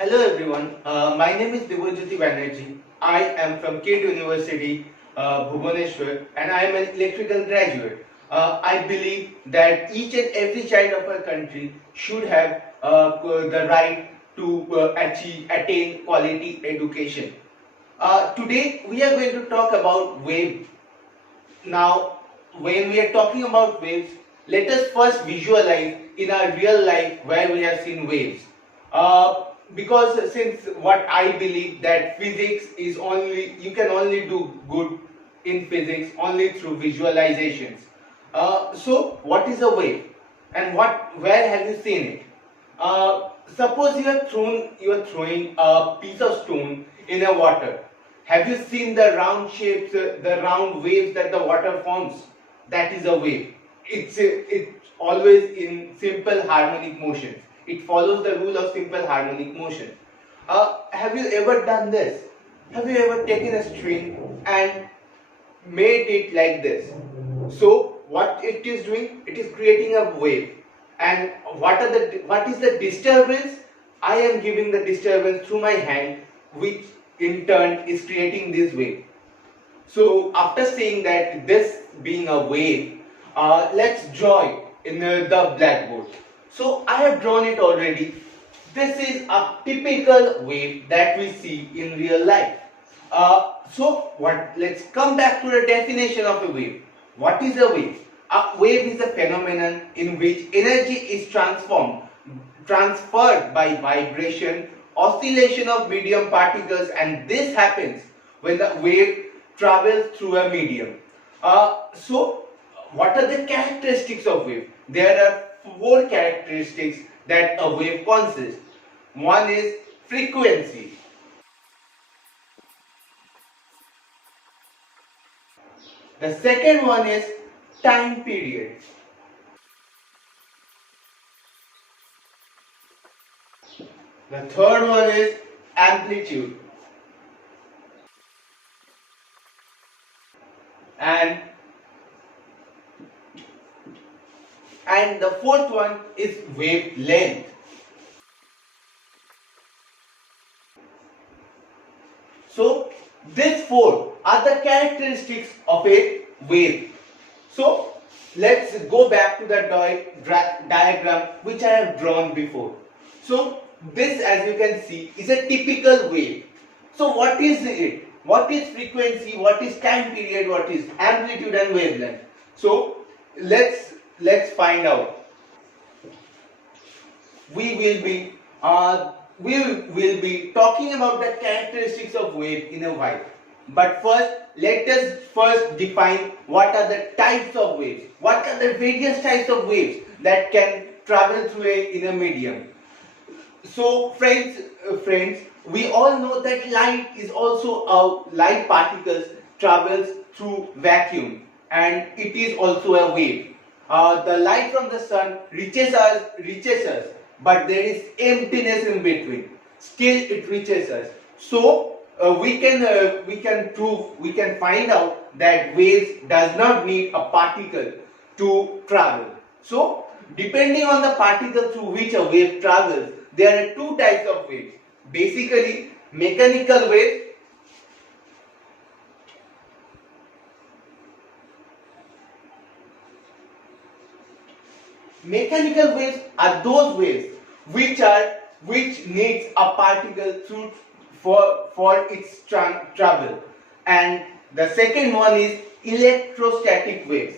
Hello everyone, my name is Dibojyoti Banerjee. I am from KIT University, Bhubaneswar, and I am an electrical graduate. I believe that each and every child of our country should have the right to attain quality education. Today we are going to talk about waves. Now, when we are talking about waves, let us first visualize in our real life where we have seen waves. Because since what I believe that physics is only, you can only do good in physics only through visualizations. So what is a wave and where have you seen it? Suppose you are throwing a piece of stone in a water. Have you seen the round shapes, the round waves that the water forms? That is a wave. It's always in simple harmonic motions. It follows the rule of simple harmonic motion. Have you ever done this? Have you ever taken a string and made it like this? So what it is doing? It is creating a wave. And what is the disturbance? I am giving the disturbance through my hand, which in turn is creating this wave. So after saying that this being a wave, let's draw it in the blackboard. So I have drawn it already. This is a typical wave that we see in real life. Let's come back to the definition of a wave. What is a wave? A wave is a phenomenon in which energy is transferred by vibration, oscillation of medium particles, and this happens when the wave travels through a medium. What are the characteristics of wave? There are four characteristics that a wave consists. One is frequency. The second one is time period. The third one is amplitude. And the fourth one is wavelength. So these four are the characteristics of a wave. So let's go back to the diagram which I have drawn before. So this, as you can see, is a typical wave. So what is it? What is frequency? What is time period? What is amplitude and wavelength? So let's find out. We will be talking about the characteristics of wave in a while. But first, let us first define what are the types of waves. What are the various types of waves that can travel through in a medium. So friends, we all know that light particles travels through vacuum, and it is also a wave. The light from the sun reaches us, but there is emptiness in between. Still, it reaches us. So we can find out that waves does not need a particle to travel. So depending on the particle through which a wave travels, there are two types of waves. Basically, mechanical waves. Mechanical waves are those waves which needs a particle through for its travel. And the second one is electrostatic waves.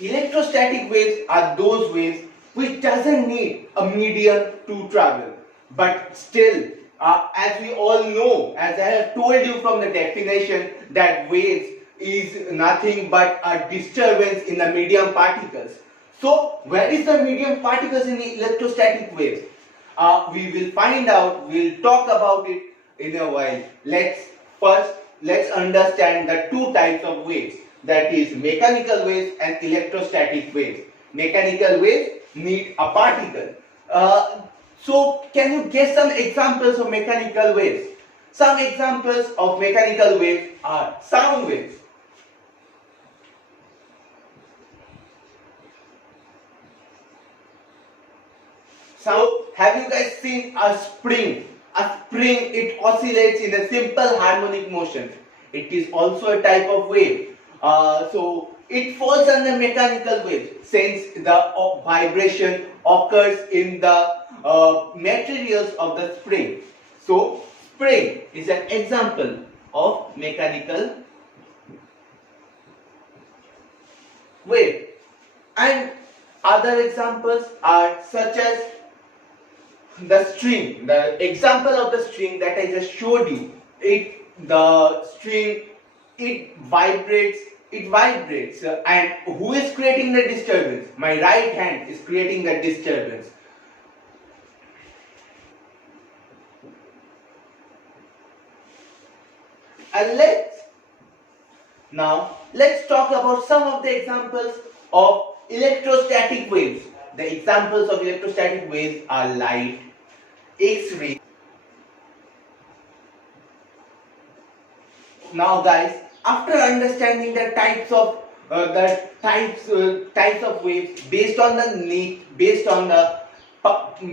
Electrostatic waves are those waves which doesn't need a medium to travel, but still, as we all know, as I have told you from the definition, that waves is nothing but a disturbance in the medium particles. So where is the medium particles in electrostatic waves? We will find out, we will talk about it in a while. Let's understand the two types of waves, that is mechanical waves and electrostatic waves. Mechanical waves need a particle. So can you guess some examples of mechanical waves? Some examples of mechanical waves are sound waves. sound. Have you guys seen a spring? A spring, it oscillates in a simple harmonic motion. It is also a type of wave. So it falls under mechanical waves since the vibration occurs in the materials of the spring. So spring is an example of mechanical wave. And other examples are such as the string. The example of the string that I just showed you, the string, it vibrates, and who is creating the disturbance? My right hand is creating the disturbance. And let's talk about some of the examples of electrostatic waves. The examples of electrostatic waves are light, X-ray. Now guys, after understanding the types of waves based on the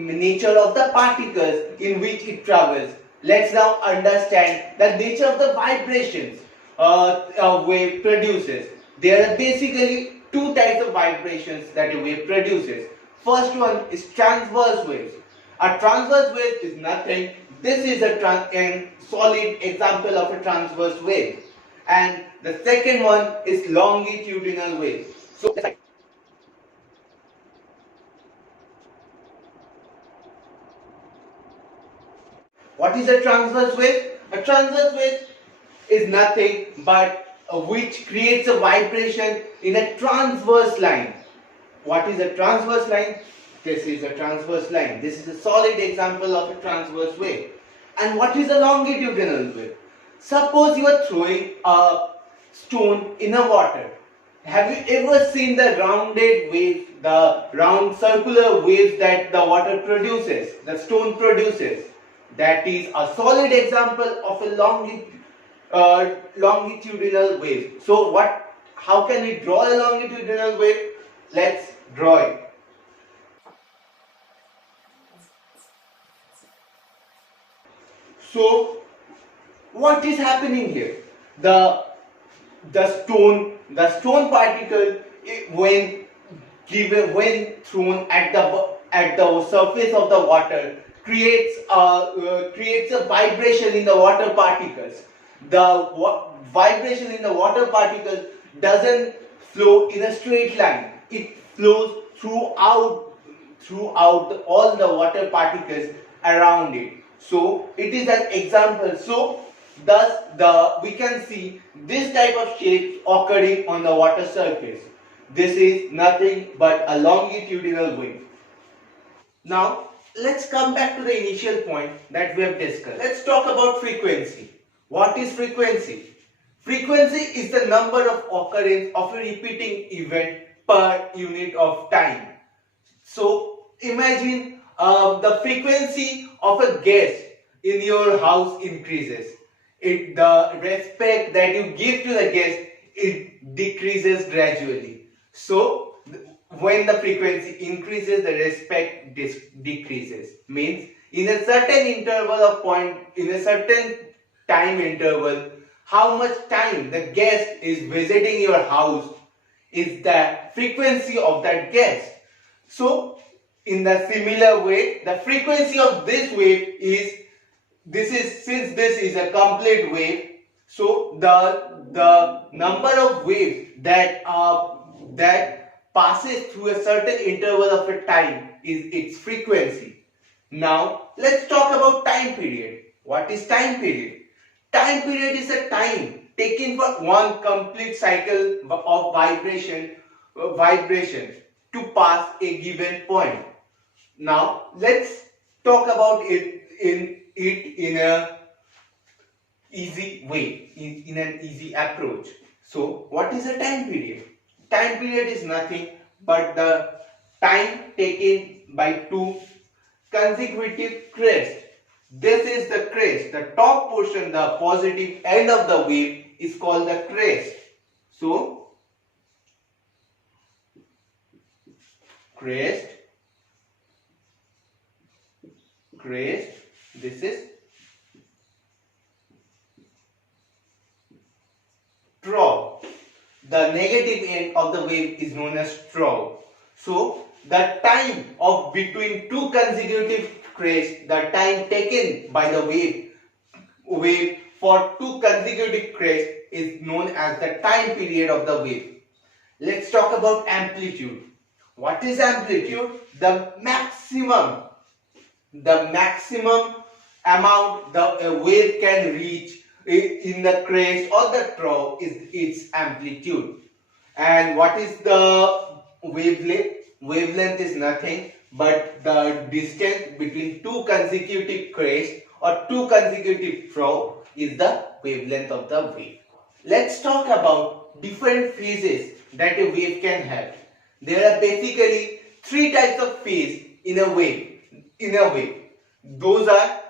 nature of the particles in which it travels, let's now understand the nature of the vibrations a wave produces. There are basically two types of vibrations that a wave produces. First one is transverse waves. A transverse wave is nothing. This is a solid example of a transverse wave. And the second one is longitudinal waves. So what is a transverse wave? A transverse wave is nothing but which creates a vibration in a transverse line. What is a transverse line? This is a transverse line. This is a solid example of a transverse wave. And what is a longitudinal wave? Suppose you are throwing a stone in a water. Have you ever seen the rounded wave, the round circular waves that the water produces, the stone produces? That is a solid example of a longitudinal wave. So how can we draw a longitudinal wave? Let's draw it. So what is happening here? The stone particle, when thrown at the surface of the water, creates a vibration in the water particles. The vibration in the water particles doesn't flow in a straight line. It flows throughout all the water particles around it. So it is an example. So thus we can see this type of shapes occurring on the water surface. This is nothing but a longitudinal wave. Now let's come back to the initial point that we have discussed. Let's talk about frequency. What is frequency? Frequency is the number of occurrence of a repeating event per unit of time. So imagine the frequency of a guest in your house increases. The respect that you give to the guest, it decreases gradually. So when the frequency increases, the respect decreases. Means in a certain interval of point, in a certain time interval, how much time the guest is visiting your house is the frequency of that guest. So in the similar way, the frequency of this wave since this is a complete wave, so the number of waves that passes through a certain interval of a time is its frequency. Now let's talk about time period. What is time period? Time period is a time taken for one complete cycle of vibration to pass a given point. Now let's talk about it in a easy way, in an easy approach. So what is a time period? Time period is nothing but the time taken by two consecutive crests. This is the crest. The top portion, the positive end of the wave is called the crest. So crest crest, this is trough. The negative end of the wave is known as trough. So the time of between two consecutive crests, the time taken by the wave for two consecutive crests is known as the time period of the wave. Let's talk about amplitude. What is amplitude? The maximum amount the wave can reach in the crest or the trough is its amplitude. And what is the wavelength? Wavelength is nothing but the distance between two consecutive crests or two consecutive trough is the wavelength of the wave. Let's talk about different phases that a wave can have. There are basically three types of phase in a wave. Those are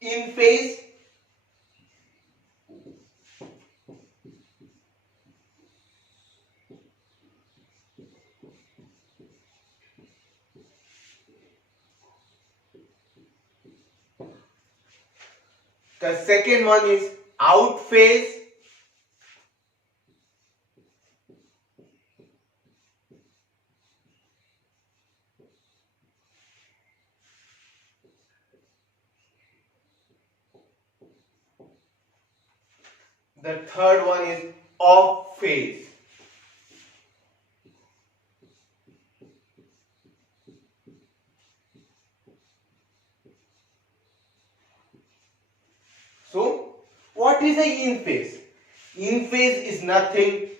in phase, the second one is out phase, the third one is off phase. So, what is the in phase? In phase is nothing.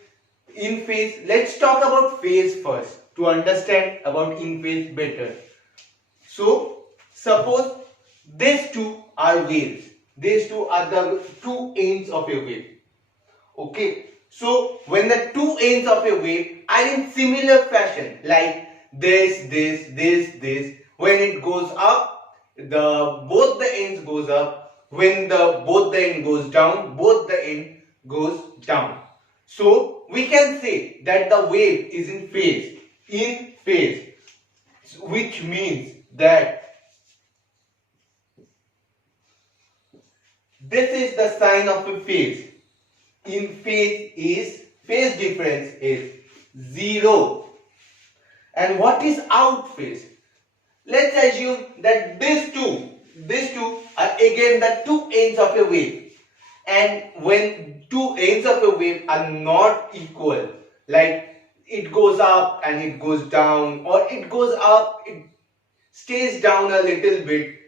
In phase, let's talk about phase first to understand about in phase better. So, suppose these two are waves. These two are the two ends of a wave. Okay. So, when the two ends of a wave are in similar fashion, like this, when it goes up, both the ends goes up. When both the end goes down, both the end goes down. So we can say that the wave is in phase, which means that this is the sign of a phase. In phase difference is 0. And what is out phase? Let's assume that these two are again the two ends of a wave, and when two ends of a wave are not equal, like it goes up and it goes down, or it goes up, it stays down a little bit,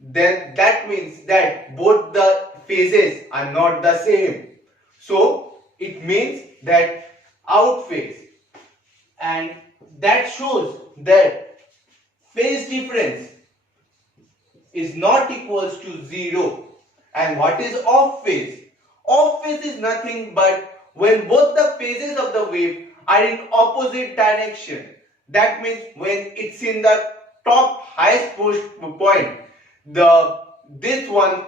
then that means that both the phases are not the same. So it means that out phase, and that shows that phase difference is not equals to 0. And what is off phase? Off phase is nothing but when both the phases of the wave are in opposite direction. That means when it's in the top highest point, this one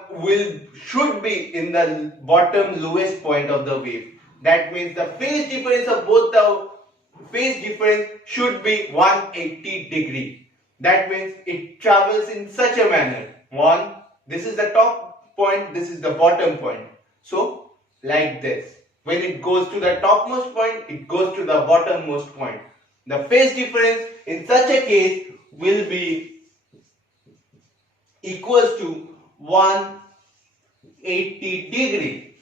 should be in the bottom lowest point of the wave. That means the phase difference of both the phase difference should be 180 degree. That means it travels in such a manner. This is the top point, this is the bottom point. So, like this. When it goes to the topmost point, it goes to the bottommost point. The phase difference in such a case will be equals to 180 degree.